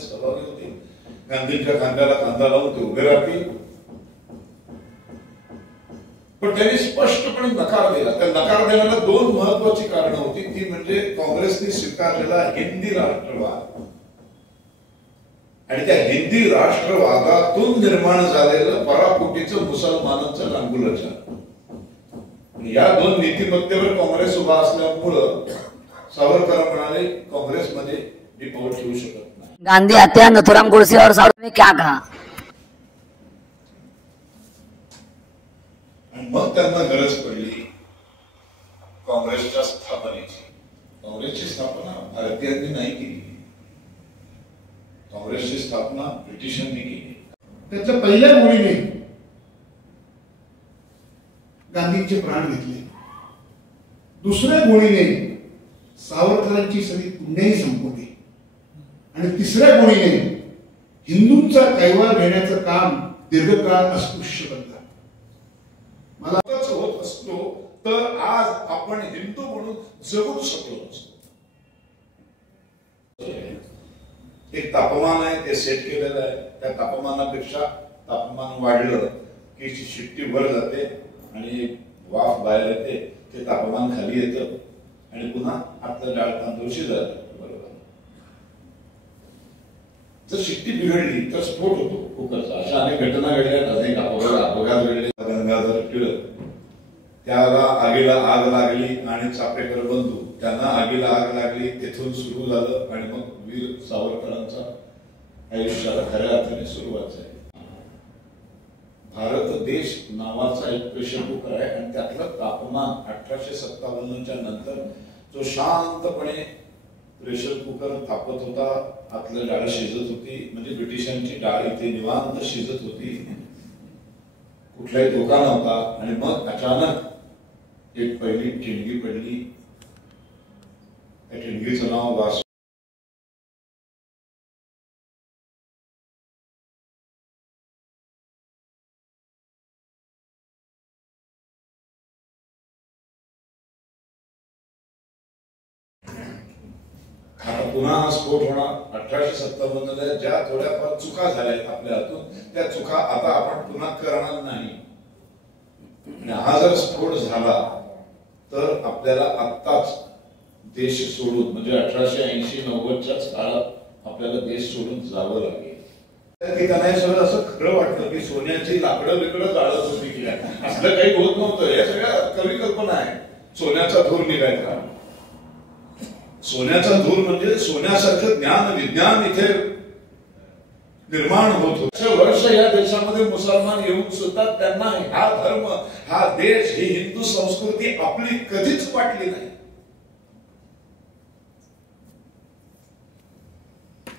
त्यामध्ये सहभागी होतील, गांधींच्या खांद्याला खांदा लावून ते उभे राहतील. पण त्यांनी स्पष्टपणे नकार दिला. त्या नकार देण्याला दोन महत्वाची कारणं होती. ती म्हणजे काँग्रेसने स्वीकारलेला हिंदी राष्ट्रवाद आणि त्या हिंदी राष्ट्रवादातून निर्माण झालेलं पराकोटीचं मुसलमानांचं लांगुलचार. या दोन नीतिमत्तेवर काँग्रेस उभा असल्यामुळं सावरकर म्हणाले काँग्रेसमध्ये मी पाऊल ठेवू शकत नाही. गांधी हत्या नथुराम गोडसे और सावरकर ने क्या कहा? मग त्यांना गरज पडली काँग्रेसच्या स्थापनेची. काँग्रेसची स्थापना भारतीयांनी नाही केली, काँग्रेसची स्थापना ब्रिटिशांनी केली. त्याच्या पहिल्या गोळीने गांधींचे प्राण घेतले, दुसऱ्या गोळीने सावरकरांची सगळी पुण्याही संपवली आणि तिसऱ्या गोळीने हिंदूंचा कैवार घेण्याचं काम दीर्घकाळ अस्पृश्य बनलं. मला होत असतो तर आज आपण हिंदू म्हणून जगू शकलो नसतो. एक तापमान आहे ते सेट केलेलं आहे. त्या तापमानापेक्षा तापमान वाढलं की शिट्टी वर जाते आणि वाफ बाहेर येते, ते तापमान खाली येतं आणि पुन्हा आपलं डाळ तांदूळ शिजत. बरोबर, जर शिट्टी बिघडली तर स्फोट होतो कुकरचा. अशा अनेक घटना घडल्या, अनेक अपघात घडले. गंगाधर टिळक त्याला आगीला आग लागली आणि चापेकर बंधू त्यांना आगीला आग लागली, तेथून सुरू झालं आणि मग वीर सावरकरांचा आयुष्याला खऱ्या अर्थाने सुरुवात झाली. भारत देश नावाचा एक प्रेशर कुकर आहे आणि त्यातलं तापमान 1857च्या नंतर जो शांतपणे प्रेशर कुकर तापत होता, आतलं डाळ शिजत होती, म्हणजे ब्रिटिशांची डाळ इथे निवांत शिजत होती, कुठलाही धोका नव्हता. आणि मग अचानक एक पहिली ठिणगी पडली. त्या ठिणगीचं नाव वासू. आता पुन्हा हा स्फोट होणार. 1857 ज्या थोड्याफार चुका झाल्या आपल्या हातून, त्या चुका आता आपण पुन्हा करणार नाही. आणि हा जर स्फोट झाला तर आपल्याला आत्ताच देश सोडून, म्हणजे 1880-90च्याच काळात आपल्याला देश सोडून जावं लागेल. त्यांना सगळं असं खरं वाटलं की सोन्याची लाकडं बिकडं जाळत होती की असलं काही होत नव्हतं. या सगळ्या कवी कल्पना आहे. सोन्याचा धूर निघायचा. सोन्याचा धूर म्हणजे सोन्यासारखं ज्ञान विज्ञान इथे निर्माण होत होतं. वर्ष या देशामध्ये मुसलमान येऊन सुद्धा त्यांना हा धर्म, हा देश, ही हिंदू संस्कृती आपली कधीच वाटली नाही.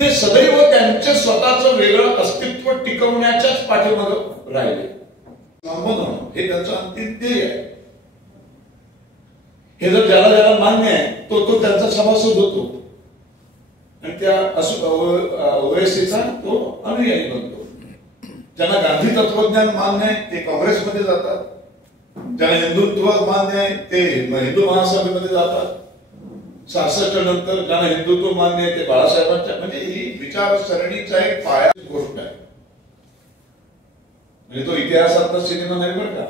ते सदैव त्यांचे स्वतःचं वेगळं अस्तित्व टिकवण्याच्याच पाठीमागे राहिले. हे त्यांचं अंतिम ध्येय आहे. हे जर ज्याला ज्याला मान्य आहे तो त्यांचा सभासद होतो आणि त्या ओएससीचा तो अनुयायी बनतो. ज्यांना गांधी तत्वज्ञान मान्य आहे ते काँग्रेसमध्ये जातात, ज्यांना हिंदुत्व मान्य आहे ते हिंदू महासभेमध्ये जातात. 66 नंतर ज्यांना हिंदुत्व मान्य आहे ते बाळासाहेबांच्या, म्हणजे ही विचारसरणीचा एक पायाची गोष्ट आहे. म्हणजे तो इतिहासातला सिनेमा नाही बरं का.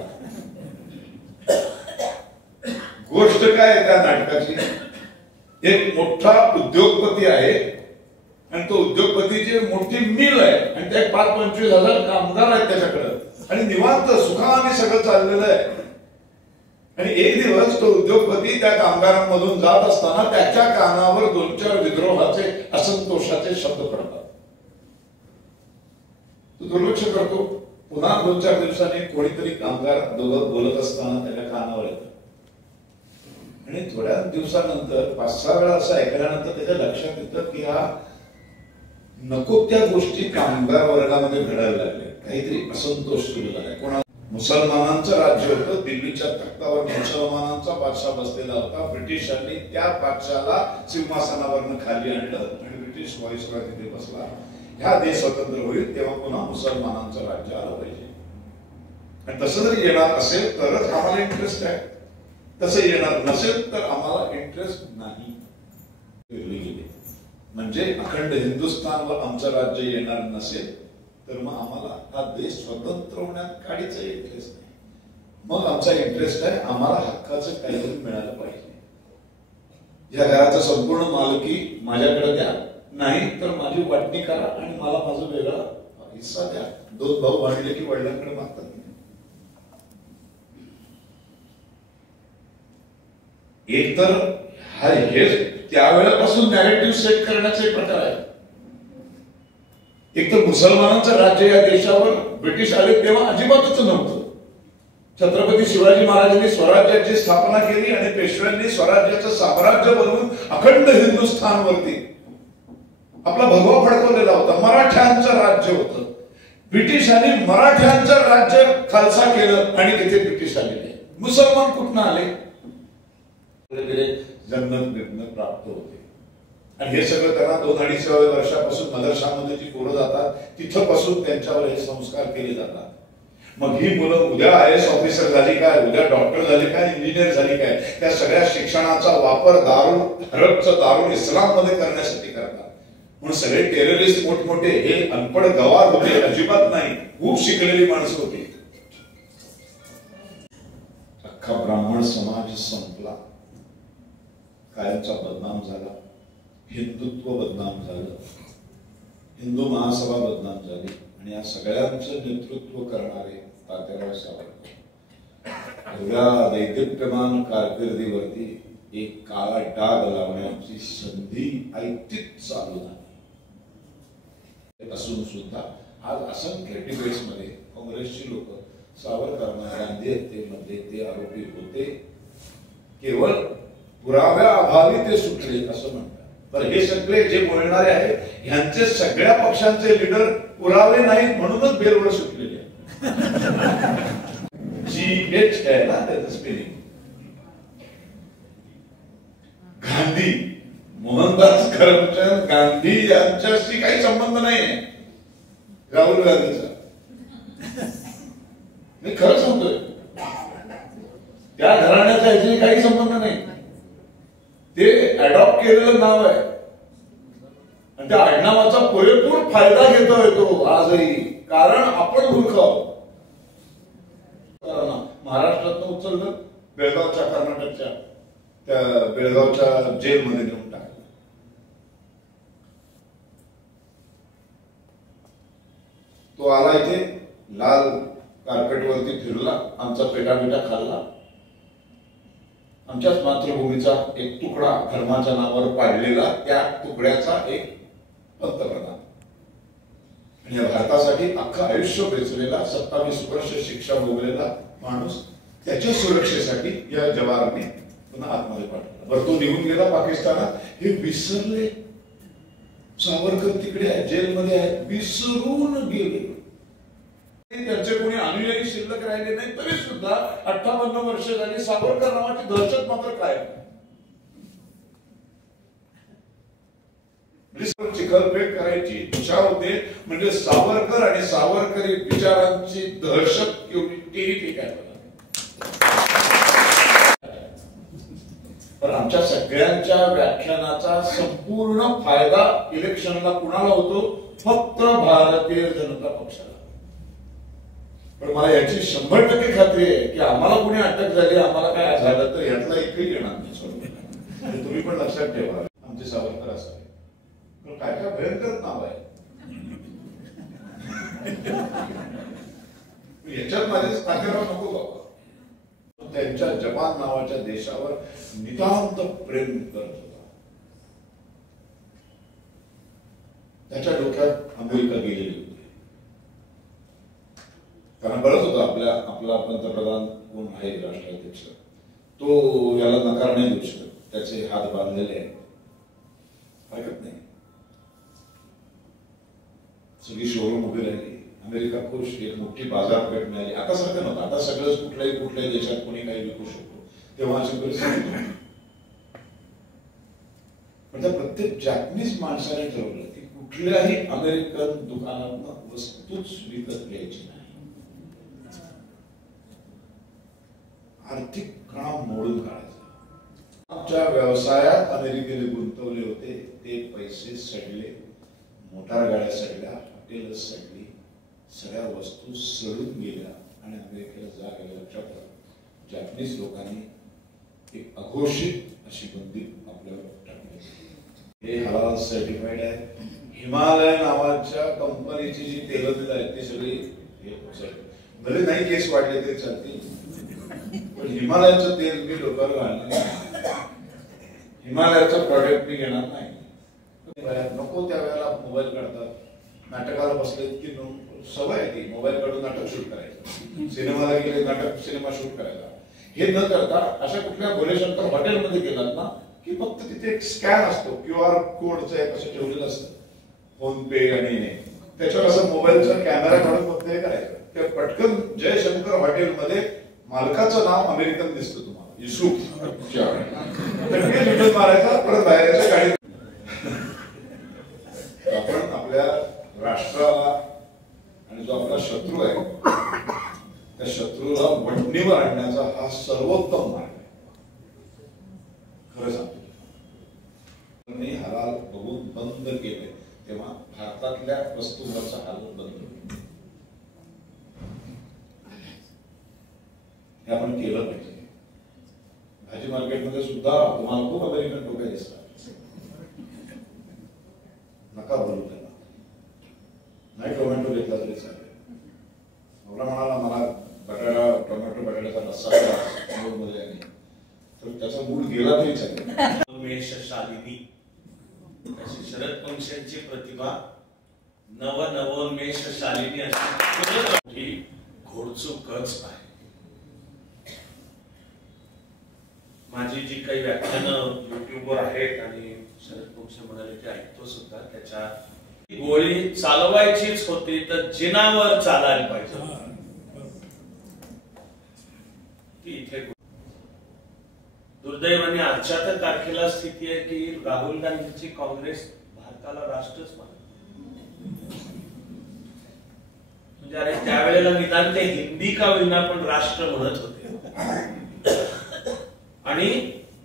गोष्ट काय आहे त्या नाटकाची? एक मोठा उद्योगपती आहे आणि तो उद्योगपतीची मोठी मिल आहे आणि त्या 5-25 हजार कामगार आहेत त्याच्याकडे आणि निवांत सुखाने सगळं चाललेलं आहे. आणि एक दिवस तो उद्योगपती त्या कामगारांमधून जात असताना त्याच्या कानावर 2-4 विद्रोहाचे, असंतोषाचे शब्द पडतात. तो दुर्लक्ष करतो. पुन्हा 2-4 दिवसांनी कोणीतरी कामगार दोघं बोलत असताना त्याच्या कानावर येतं आणि थोड्या दिवसानंतर 5-6 वेळा असं ऐकल्यानंतर त्याच्या लक्षात येतं की हा नको त्या गोष्टी कामगार वर्गामध्ये घडायला लागल्या. काहीतरी असंतोष सुरू झालाय. कोणा मुसलमानांचं राज्य होतं. दिल्लीच्या तख्तावर मुसलमानांचा बादशाह बसलेला होता. ब्रिटिशांनी त्या बादशाहाला सिंहासनावरनं खाली आणलं आणि ब्रिटिश व्हाईसरॉय तिथे बसला. ह्या देश स्वतंत्र होईल तेव्हा पुन्हा मुसलमानांचं राज्य आलं पाहिजे. आणि तसं जर येणार असेल तरच आम्हाला इंटरेस्ट आहे, तसं येणार नसेल तर आम्हाला इंटरेस्ट नाही. म्हणजे अखंड हिंदुस्थानवर आमचं राज्य येणार नसेल तर मग आम्हाला हा देश स्वतंत्र होण्यात काहीच इंटरेस्ट नाही. मग आमचा इंटरेस्ट आहे आम्हाला हक्काचं काहीतरी मिळालं पाहिजे. या घराचं संपूर्ण मालकी माझ्याकडे द्या, नाही तर माझी वाटणी करा आणि मला माझा वेगळा हिस्सा द्या. दोन भाऊ भांडले की वडिलांकडे मागतात. एक तर हे त्यावेळेपासून नॅरेटिव्ह सेट करण्याचे प्रकार आहे. एक तर मुसलमानांचं राज्य या देशावर ब्रिटिश आले तेव्हा अजिबातच नव्हतं. छत्रपती शिवाजी महाराजांनी स्वराज्याची स्थापना केली आणि पेशव्यांनी स्वराज्याचं साम्राज्य बनवून अखंड हिंदुस्थानवरती आपला भगवा फडकवलेला होता. मराठ्यांचं राज्य होतं. ब्रिटिशांनी मराठ्यांचं राज्य खालसा केलं आणि तिथे ब्रिटिश आलेले. मुसलमान कुठून आले? जन्नत प्राप्त होते आणि हे सगळं त्यांना 2-2.5 वर्षापासून मदरशामध्ये जी पोरं जातात तिथं पासून त्यांच्यावर हे संस्कार केले जातात. मग ही मुलं उद्या IAS ऑफिसर झाली काय, उद्या डॉक्टर झाली काय, इंजिनियर झाली काय, त्या सगळ्या शिक्षणाचा वापर दारुण इस्लाम मध्ये करण्यासाठी करतात. म्हणून सगळे टेररिस्ट मोठमोठे हे अनपढ गवार होते, अजिबात नाही, खूप शिकलेली माणसं होती. अख्खा ब्राह्मण समाज संपला, कायमचा बदनाम झाला. हिंदुत्व बदनाम झालं, हिंदू महासभा बदनाम झाली आणि या सगळ्यांचं नेतृत्व करणारे तात्याराव सावरकर एवढ्या दैदिप्यमान कारकिर्दीवरती एक काळा डाग लावण्याची संधी ऐतिहासिक चालू झाली असून सुद्धा आज असंख्य डिबेट्स मध्ये काँग्रेसची लोक सावरकरांना गांधी हत्येमध्ये ते आरोपी होते, केवळ पुराव्या अभावी ते सुटले असं म्हणतात. पण हे सगळे जे बोलणारे आहेत ह्यांचे सगळ्या पक्षांचे लीडर पुरावे नाहीत म्हणूनच बेरवळ सुटलेले आहेत. GH आहे ना त्याचं स्पेलिंग. गांधी, मोहनदास करमचंद गांधी यांच्याशी काही संबंध नाही राहुल गांधीचा. मी खरं सांगतोय, त्या घराण्याचा ह्याच्याशी काही संबंध नाही. ते अडॉप्ट केलेलं नाव आहे आणि त्या आडनावाचा पुरेपूर फायदा घेतोय तो आजही, कारण आपण मूर्ख आहोत. महाराष्ट्रात उचललं, बेळगावच्या कर्नाटकच्या त्या बेळगावच्या जेलमध्ये नेऊन टाकलं. तो आला इथे लाल कार्पेटवरती फिरला, आमचा पेटाबिटा खाल्ला. आमच्याच मातृभूमीचा एक तुकडा धर्माच्या नावावर पाडलेला, त्या तुकड्याचा एक पंतप्रधान आणि या भारतासाठी अख्खं आयुष्य बेचलेला, 27 वर्ष शिक्षा भोगलेला माणूस, त्याच्या सुरक्षेसाठी या जवानांनी पुन्हा आतमध्ये पाठवला. बरं, तो निघून गेला पाकिस्तानात. हे विसरले सावरकर तिकडे आहे, जेलमध्ये आहे, विसरून गेले. त्यांचे कोणी अनुयायी शिल्लक राहिले नाही तरी सुद्धा 58 वर्ष झाली सावरकर नावाची दहशत मात्र कायम. चिखलफेक करायची इच्छा होते म्हणजे सावरकर आणि सावरकरी विचारांची दहशत केली आहे. पण आमच्या सगळ्यांच्या व्याख्यानाचा संपूर्ण फायदा इलेक्शनला कुणाला होतो? फक्त भारतीय जनता पक्षाला. पण मला याची 100% खात्री आहे की आम्हाला कोणी अटक झाली, आम्हाला काय झालं तर यातला एकही येणार नाही. तुम्ही पण लक्षात ठेवा, आमचे सावरकर असावे. काय काय भयंकर नाव आहे याच्यात माझे तात्याराव नको बाबा. त्यांच्या जपान नावाच्या देशावर नितांत प्रेम करत होता. त्याच्या डोक्यात अमेरिका गेलेली होती. कारण बरंच होतं आपला पंतप्रधान कोण आहे राष्ट्राध्यक्ष, तो याला नकार नाही देऊ शकत, त्याचे हात बांधलेले आहेत, ऐकत नाही. सगळी शोरूम उभी राहिली, अमेरिका खुश, एक मोठी बाजारपेठ मिळाली. आता सारखं नव्हतं, आता सगळंच कुठल्याही देशात कोणी काही विकू शकतो, तेव्हा अशी परिस्थिती नव्हती. पण त्या प्रत्येक जॅपनीज माणसाने ठरवलं की कुठल्याही अमेरिकन दुकानात वस्तूच विकत घ्यायची नाही. आर्थिक कणा मोडून काढायचा. च्या व्यवसायात अमेरिकेने गुंतवले होते ते पैसे सडले, मोटार गाड्या सडल्या, हॉटेल सडली, सगळ्या वस्तू सडून गेल्या आणि अमेरिकेला जाग आली. लक्षात आलं जॅपनीज लोकांनी एक अघोषित अशी बंदी आपल्यावर टाकली. हे हलाल सर्टिफाईड आहे. हिमालय नावाच्या कंपनीची जी तेल बिल आहेत ते सगळी भले नाही केस वाढले तरी चालतील, पण हिमालयाचं तेल मी लोकांना आणलं, हिमालयाचं प्रॉडक्ट मी घेणार नाही. नको त्या वेळेला मोबाईल काढतात, नाटकाला बसले की सवय आहे ती मोबाईल काढून नाटक शूट करायचं, सिनेमाला गेले नाटक सिनेमा शूट करायला. हे न करता अशा कुठल्या भोलेशंकर हॉटेलमध्ये गेलात ना की फक्त तिथे एक स्कॅन असतो, QR कोडचं एक असं ठेवलेलं असतं, फोन पे आणि त्याच्यावर असं मोबाईलचा कॅमेरा काढून फक्त हे करायचं. ते पटकन जयशंकर हॉटेलमध्ये मालकाचं नाव अमेरिकन दिसतं तुम्हाला, युसुफ मारायचा, परत बाहेरच्या गाडी. आपण आपल्या राष्ट्राला आणि जो आपला शत्रू आहे त्या शत्रूला वडणीवर आणण्याचा हा सर्वोत्तम मार्ग आहे. खरं सांगतो मी हलाल बघून बंद केले तेव्हा भारतातल्या वस्तूंवरचा हलाल बंद हे आपण केलं पाहिजे. भाजी मार्केटमध्ये सुद्धा तुम्हाला खूप अमेरिकन टोप्या दिसतात, नका बोलू त्याला. नाही टोमॅटो घेतला तरी चालेल. मला म्हणाला मला टोमॅटो बटाट्याचा रस्सा मध्ये आहे तर त्याचा मूड गेला तरी चालेल. उन्मेषशालिनी अशी शरद पंक्षांची प्रतिभा नवोन्मेषशालिनी अशी घोडचूकच आहे. माझी जी काही व्याख्यानं युट्यूबवर आहेत आणि शरद पंक्ष म्हणाले ते ऐकतो सुद्धा, त्याच्या गोळी चालवायचीच होती तर जिनावर चालायला पाहिजे. इथे दुर्दैवाने आजच्या तर तारखेला स्थिती आहे की राहुल गांधीची काँग्रेस भारताला राष्ट्रच मानते. म्हणजे अरे त्यावेळेला निदान ते हिंदी का विना पण राष्ट्र म्हणत होते आणि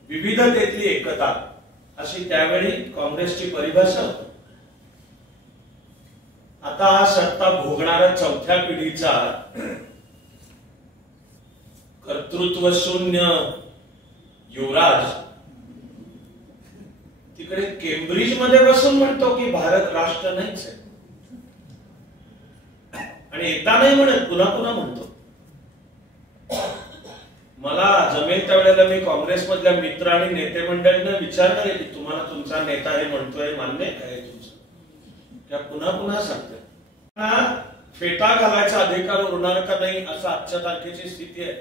विविधतेतली एकता अशी त्यावेळी काँग्रेसची परिभाषा होती. आता हा सत्ता भोगणारा चौथ्या पिढीचा कर्तृत्व शून्य युवराज तिकडे केम्ब्रिज मध्ये बसून म्हणतो की भारत राष्ट्र नाहीच आहे आणि एकदा नाही म्हणत पुन्हा पुन्हा म्हणतो. मला जमेल त्यावेळेला मी काँग्रेसमधल्या मित्र आणि नेते मंडळींना विचारणार आहे की तुम्हाला तुमचा नेता हे म्हणतोय मान्य काय तुमचं, त्या पुन्हा पुन्हा सांगते. फेटा घालायचा अधिकार उरणार का नाही असं आजच्या तारखेची स्थिती आहे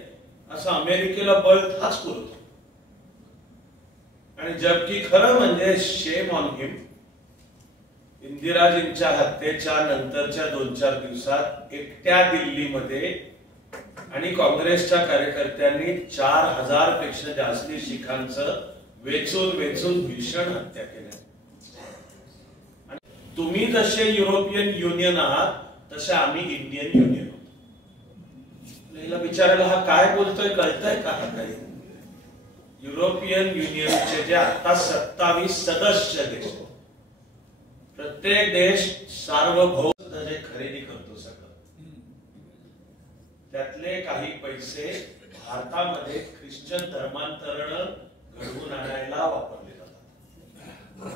असं अमेरिकेला बळ हाच पुरवतो. आणि जबकि खरं म्हणजे शेम ऑन हिम, इंदिराजींच्या हत्येच्या नंतरच्या 2-4 दिवसात एकट्या दिल्लीमध्ये आणि काँग्रेसच्या कार्यकर्त्यांनी 4000 पेक्षा जास्त शिखांचं वेचून वेचून भीषण हत्या केल्या. आणि तुम्ही जसे युरोपियन युनियन आहात तसे आम्ही इंडियन युनियन आहोत. हिला विचारायला हा काय बोलतोय कळतंय का? काही युरोपियन युनियनचे जे आता 27 सदस्य देश, प्रत्येक देश सार्वभौम जे खरेदी करतो सगळं त्यातले काही पैसे भारतामध्ये ख्रिश्चन धर्मांतरण घडवून आणायला वापरले जातात.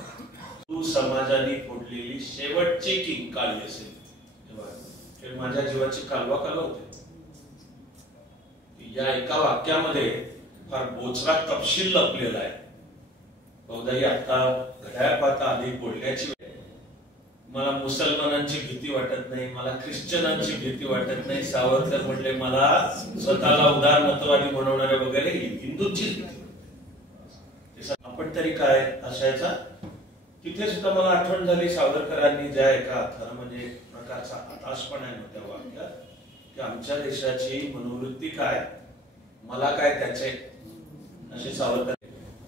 तू समाजाने फोडलेली शेवटची किंकाळी असेल तेव्हा माझ्या जीवाची कालवा होते. या एका वाक्यामध्ये फार बोचरा तपशील लपलेला आहे. बहुधाही आता घड्याळ पाहता आधी बोलण्याची वेळ. मला मुसलमानांची भीती वाटत नाही, मला ख्रिश्चनांची भीती वाटत नाही. सावरकर म्हटले मला स्वतःला उदारमतवादी बनवणारे वगैरे हिंदूंची भीती. आपण तरी काय असायचा. तिथे सुद्धा मला आठवण झाली सावरकरांनी ज्या एका खरं म्हणजे प्रकारचा हताशपणा आहे त्या वाक्यात की आमच्या देशाची मनोवृत्ती काय, मला काय त्याचे, असे सावरकर.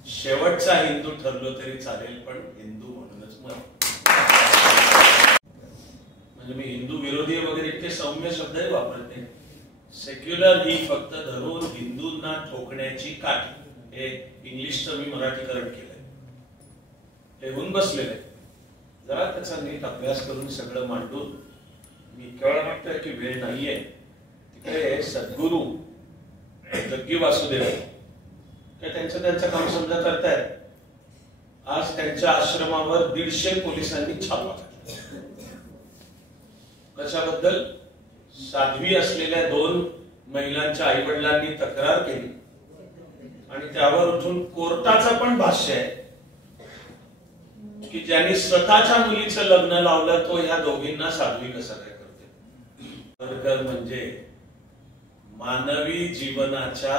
शेवटचा हिंदू ठरलो तरी चालेल पण हिंदू म्हणूनच मग. म्हणजे मी हिंदू विरोधी वगैरे इतके सौम्य शब्दही वापरते. सेक्युलर ही फक्त धरून हिंदूंना ठोकण्याची काठी. हे इंग्लिशचं मी मराठीकरण केलंय, लिहून बसलेलं आहे. जरा त्याचा नीट अभ्यास करून सगळं मांडून मी केवळ म्हणतोय की वेळ नाहीये. तिकडे सद्गुरू जग्गी वासुदेव ते त्यांचं काम समजा करतायत. आज त्यांच्या आश्रमावर 150 पोलिसांनी छापा टाकला. कशाबद्दल? साध्वी असलेल्या 2 महिलांच्या आई वडिलांनी तक्रार केली आणि त्यावर अजून कोर्टाचं पण भाष्य आहे की ज्यांनी स्वतःच्या मुलीचं लग्न लावलं तो ह्या दोघींना साध्वी कसं काय करते. म्हणजे मानवी जीवनाच्या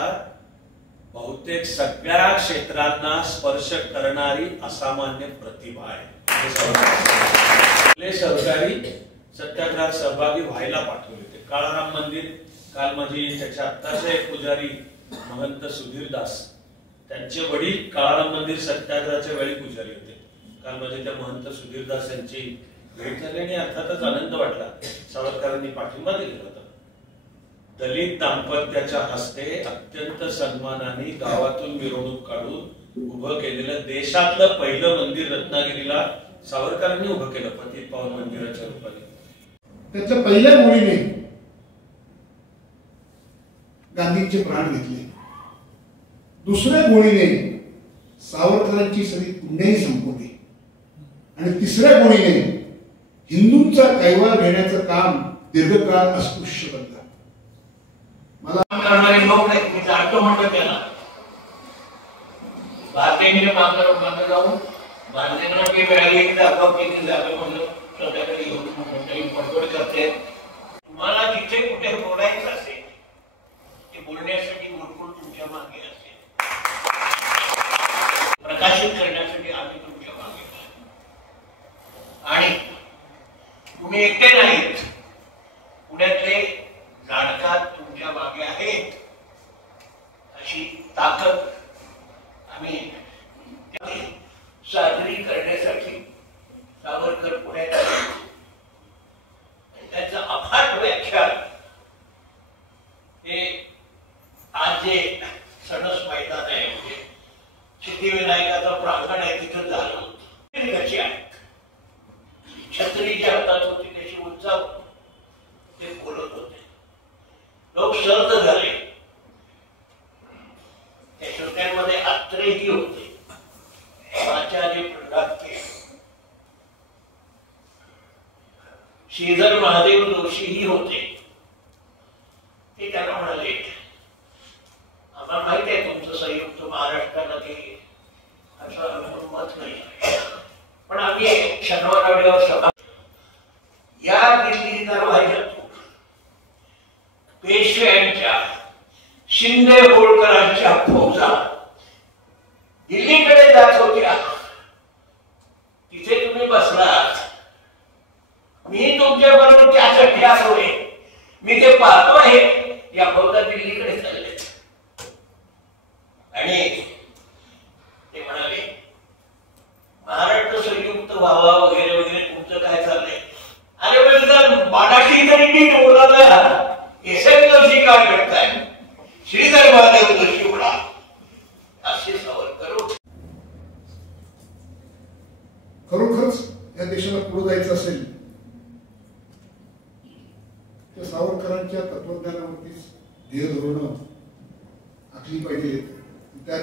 बहुतेक सगळ्या क्षेत्रांना स्पर्श करणारी असामान्य प्रतिभा आहे. आपले सहकारी सत्याग्रहात सहभागी व्हायला पाठवले होते. काळाराम मंदिर काल माझी त्याच्या आत्ताचे एक पुजारी महंत सुधीरदास त्यांचे वडील काळाराम मंदिर सत्याग्रहाच्या वेळी पुजारी होते. काल माझे त्या महंत सुधीरदास यांची भेट झाली आणि अर्थातच आनंद वाटला. सावरकरांनी पाठिंबा दिला होता. दलित दाम्पत्याच्या हस्ते अत्यंत सन्मानाने गावातून मिरवणूक काढून उभं केलेलं देशातलं पहिलं मंदिर रत्नागिरीला सावरकरांनी उभं केलं पतित पावन मंदिराच्या रूपाने. त्याच्या पहिल्या गोळीने गांधींचे प्राण घेतले. दुसऱ्या गोळीने सावरकरांची सगळी पुण्याही संपवली आणि तिसऱ्या गोळीने हिंदूंचा कैवार घेण्याचं काम दीर्घकाळ अस्पृश्य बनला. मला करणारे लोक नाहीत. मी जातो म्हणतो त्याला भारतीय मागं जाऊन भारतीयांना की मिळाली की दाखव की जागा म्हणलं स्वतःकडे घेऊन पडपड करते. तुम्हाला जिथे कुठे बोलायचं असेल ते बोलण्यासाठी भरपूर तुमच्या मागे असेल. प्रकाशित करण्यासाठी आम्ही तुमच्या मागे आणि तुम्ही एकटे नाहीत. पुण्यातले नाटकात तुमच्या मागे आहेत अशी ताकद आम्ही साजरी करण्यासाठी सावरकर पुण्यात आले. त्याचं अफाट व्याख्यान हे आज जे सणस मैदान आहे म्हणजे सिद्धिविनायकाचं प्रांगण आहे तिथं झालं. कशी आहेत छत्री जी हातात होती त्याची उंचाव ते बोलत होते. लोक सर्द झाले. त्या श्रोत्यांमध्ये आत्रेही होते. आचार्य प्रल्हाद श्रीधर महादेव जोशीही होते. ते त्यांना म्हणाले आम्हाला माहित आहे तुमचं संयुक्त महाराष्ट्रामध्ये असं मत नाही पण आम्ही शनिवारवाड्यावर सभा या दिल्ली दरवाज्यातून पेशव्यांच्या शिंदे होळकरांच्या फौजा दिल्लीकडे जात होत्या. तिथे तुम्ही बसलात. मी तुमच्या बरोबर त्यासाठी आलोय. मी ते पाहतो आहे या फौजा दिल्लीकडे चाललेत. आणि ते म्हणाले महाराष्ट्र संयुक्त व्हावा वगैरे वगैरे तुमचं काय चाललंय. अरे म्हणजे मराठी तरी नीट बोलायला एसएनएलसी काय करताय. श्रीधर महादेव जोशी म्हणा असे सावरकर खरोखरच या देशाला पुढे जायचं असेल तर सावरकरांच्या तत्वज्ञानावरतीच ध्येय धोरणं आखली पाहिजे. त्या